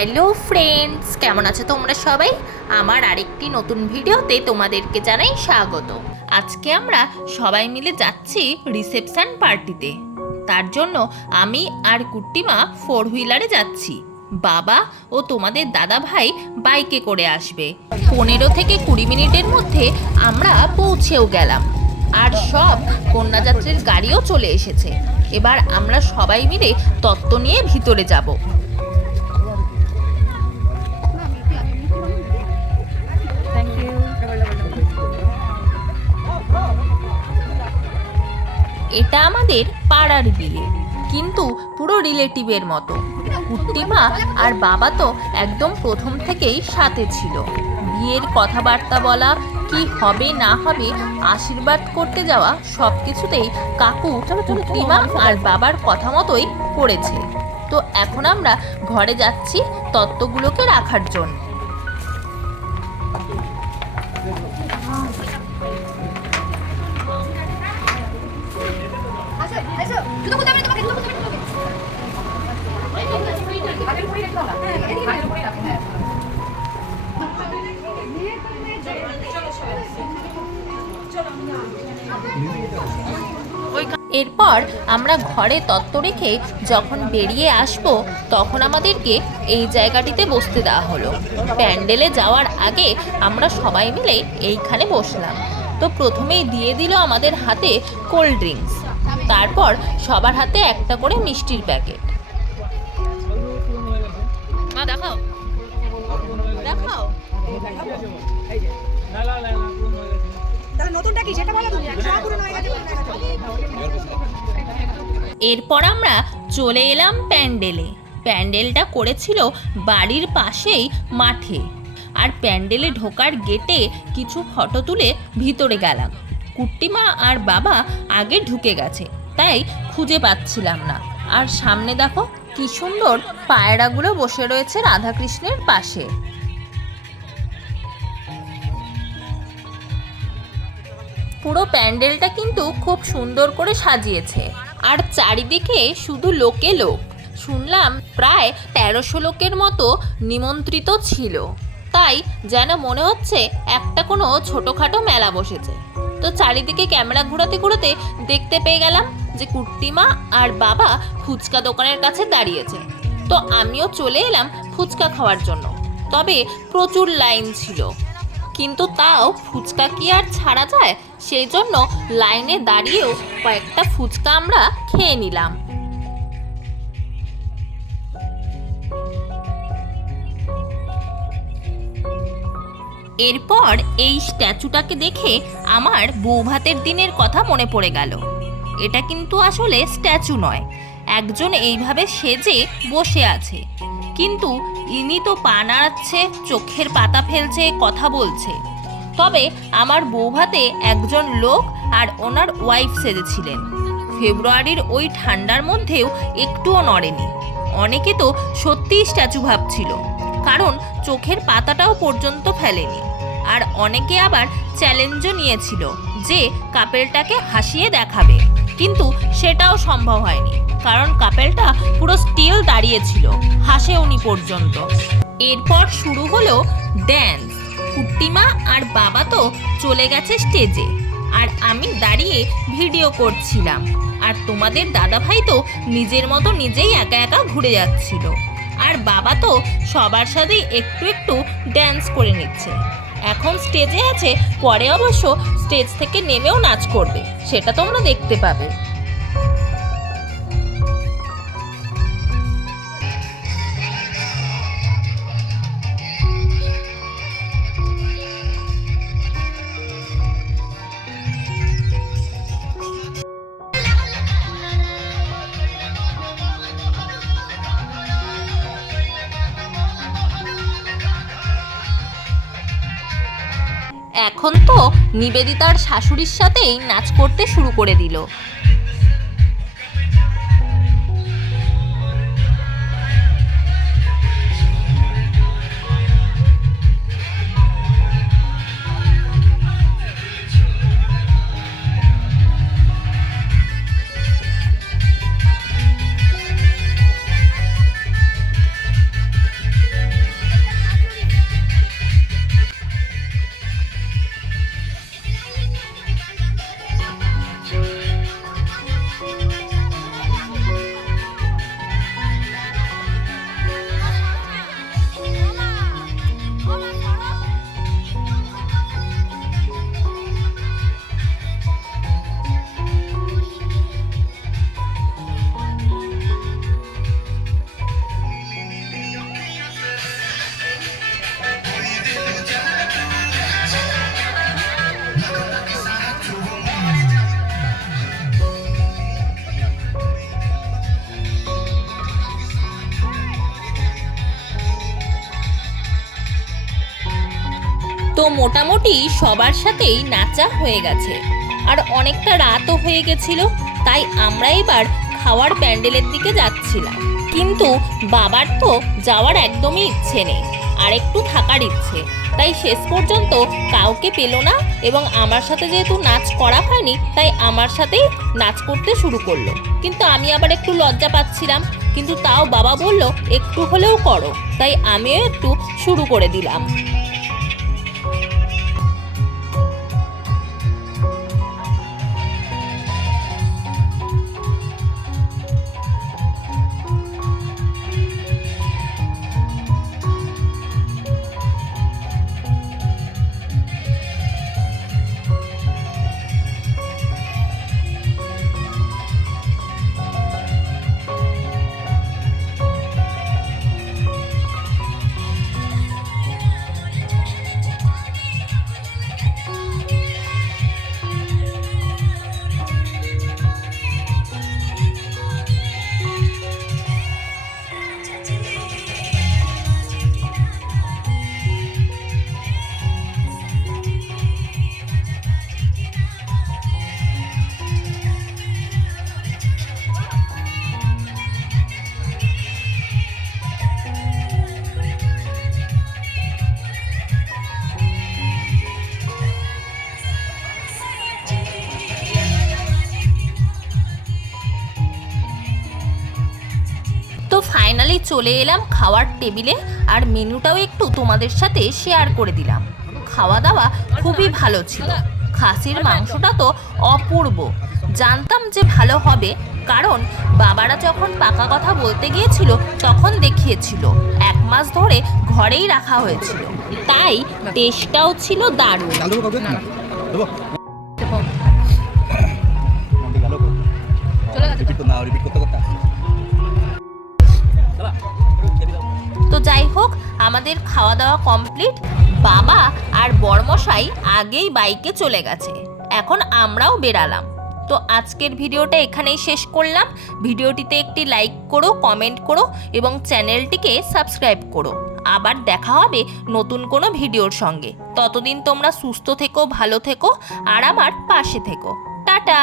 Hello friends, কেমন আছো তোমরা সবাই? আমার আরেকটি নতুন ভিডিওতে তোমাদেরকে জানাই স্বাগত। আজকে আমরা সবাই মিলে যাচ্ছি রিসেপশন পার্টিতে। তার জন্য আমি আর কুট্টিমা 4 হুইলারে যাচ্ছি। বাবা ও তোমাদের দাদা ভাই বাইকে করে আসবে। 15 থেকে 20 মিনিটের মধ্যে আমরা পৌঁছেও গেলাম। আর সব কন্যাযাত্রীর গাড়িও চলে এসেছে। এবার আমরা সবাই মিলে তত্ত্ব নিয়ে ভিতরে যাব। এটা আমাদের পাড়ার বিয়ে, কিন্তু পুরো রিলেটিভের মতো। কুট্টিমা আর বাবা তো একদম প্রথম থেকেই সাথে ছিল। বিয়ের কথাবার্তা বলা, কি হবে না হবে, আশীর্বাদ করতে যাওয়া, সব কিছুতেই কাকু কুট্টিমা আর বাবার কথা মতোই করেছে। তো এখন আমরা ঘরে যাচ্ছি তত্ত্বগুলোকে রাখার জন্য। এরপর আমরা ঘরে তত্ত্ব রেখে যখন বেরিয়ে আসব, তখন আমাদেরকে এই জায়গাটিতে বসতে দেওয়া হলো। প্যান্ডেলে যাওয়ার আগে আমরা সবাই মিলে এইখানে বসলাম। তো প্রথমেই দিয়ে দিল আমাদের হাতে কোল্ড ড্রিঙ্কস, তারপর সবার হাতে একটা করে মিষ্টির প্যাকেট। মা দেখাও দেখাও এরপর আমরা চলে এলাম প্যান্ডেলে। প্যান্ডেলটা করেছিল বাড়ির পাশেই মাঠে। আর প্যান্ডেলে ঢোকার গেটে কিছু ফটো তুলে ভিতরে গেলাম। কুট্টিমা আর বাবা আগে ঢুকে গেছে, তাই খুঁজে পাচ্ছিলাম না। আর সামনে দেখো কি সুন্দর পায়রাগুলো বসে রয়েছে রাধাকৃষ্ণের পাশে। পুরো প্যান্ডেলটা কিন্তু খুব সুন্দর করে সাজিয়েছে। আর চারিদিকে শুধু লোকে লোক। শুনলাম প্রায় 1300 লোকের মতো নিমন্ত্রিত ছিল। তাই যেন মনে হচ্ছে একটা কোনো ছোটোখাটো মেলা বসেছে। তো চারিদিকে ক্যামেরা ঘোরাতে ঘোরাতে দেখতে পেয়ে গেলাম যে কুট্টিমা আর বাবা ফুচকা দোকানের কাছে দাঁড়িয়েছে। তো আমিও চলে এলাম ফুচকা খাওয়ার জন্য। তবে প্রচুর লাইন ছিল, কিন্তু তাও ফুচকা কি আর ছাড়া যায়? সেই জন্য লাইনে দাঁড়িয়েও কয়েকটা ফুচকা আমরা খেয়ে নিলাম। এরপর এই স্ট্যাচুটাকে দেখে আমার বৌভাতের দিনের কথা মনে পড়ে গেল। এটা কিন্তু আসলে স্ট্যাচু নয়, একজন এইভাবে সেজে বসে আছে, কিন্তু ইনি তো পা নাড়াচ্ছে, চোখের পাতা ফেলছে, কথা বলছে। তবে আমার বৌভাতে একজন লোক আর ওনার ওয়াইফ সেজেছিলেন। ফেব্রুয়ারির ওই ঠান্ডার মধ্যেও একটুও নড়েনি। অনেকে তো সত্যিই স্ট্যাচু ভাবছিল, কারণ চোখের পাতাটাও পর্যন্ত ফেলেনি। আর অনেকে আবার চ্যালেঞ্জও নিয়েছিল যে কাপেলটাকে হাসিয়ে দেখাবে, কিন্তু সেটাও সম্ভব হয়নি, কারণ কাপেলটা পুরো স্টিল দাঁড়িয়েছিল, হাসেওনি পর্যন্ত। এরপর শুরু হলো ড্যান্স। কুট্টিমা আর বাবা তো চলে গেছে স্টেজে, আর আমি দাঁড়িয়ে ভিডিও করছিলাম। আর তোমাদের দাদা ভাই তো নিজের মতো নিজেই একা একা ঘুরে যাচ্ছিল। আর বাবা তো সবার সাথেই একটু একটু ড্যান্স করে নিচ্ছে। এখন স্টেজে আছে, পরে অবশ্য স্টেজ থেকে নেমেও নাচ করবে, সেটা তোমরা দেখতে পাবে। এখন তো নিবেদিতার শাশুড়ির সাথেই নাচ করতে শুরু করে দিল। তো মোটামুটি সবার সাথেই নাচা হয়ে গেছে আর অনেকটা রাতও হয়ে গেছিল, তাই আমরা এবার খাওয়ার প্যান্ডেলের দিকে যাচ্ছিলাম। কিন্তু বাবার তো যাওয়ার একদমই ইচ্ছে নেই, আর একটু থাকার ইচ্ছে, তাই শেষ পর্যন্ত কাউকে পেল না এবং আমার সাথে যেহেতু নাচ করা হয়নি তাই আমার সাথেই নাচ করতে শুরু করলো। কিন্তু আমি আবার একটু লজ্জা পাচ্ছিলাম, কিন্তু তাও বাবা বলল একটু হলেও করো, তাই আমিও একটু শুরু করে দিলাম। তো ফাইনালি চলে এলাম খাওয়ার টেবিলে, আর মেনুটাও একটু তোমাদের সাথে শেয়ার করে দিলাম। খাওয়া দাওয়া খুবই ভালো ছিল। খাসির মাংসটা তো অপূর্ব, জানতাম যে ভালো হবে, কারণ বাবারা যখন পাকা কথা বলতে গিয়েছিল তখন দেখিয়েছিল 1 মাস ধরে ঘরেই রাখা হয়েছিল, তাই টেস্টটাও ছিল দারুণ। তো যাই হোক, আমাদের খাওয়া দাওয়া কমপ্লিট। বাবা আর বড়মশাই আগেই বাইকে চলে গেছে, এখন আমরাও বেরালাম। তো আজকের ভিডিওটা এখানেই শেষ করলাম। ভিডিওটিতে একটি লাইক করো, কমেন্ট করো এবং চ্যানেলটিকে সাবস্ক্রাইব করো। আবার দেখা হবে নতুন কোনো ভিডিওর সঙ্গে। ততদিন তোমরা সুস্থ থেকো, ভালো থেকো আর আমার পাশে থেকো। টাটা।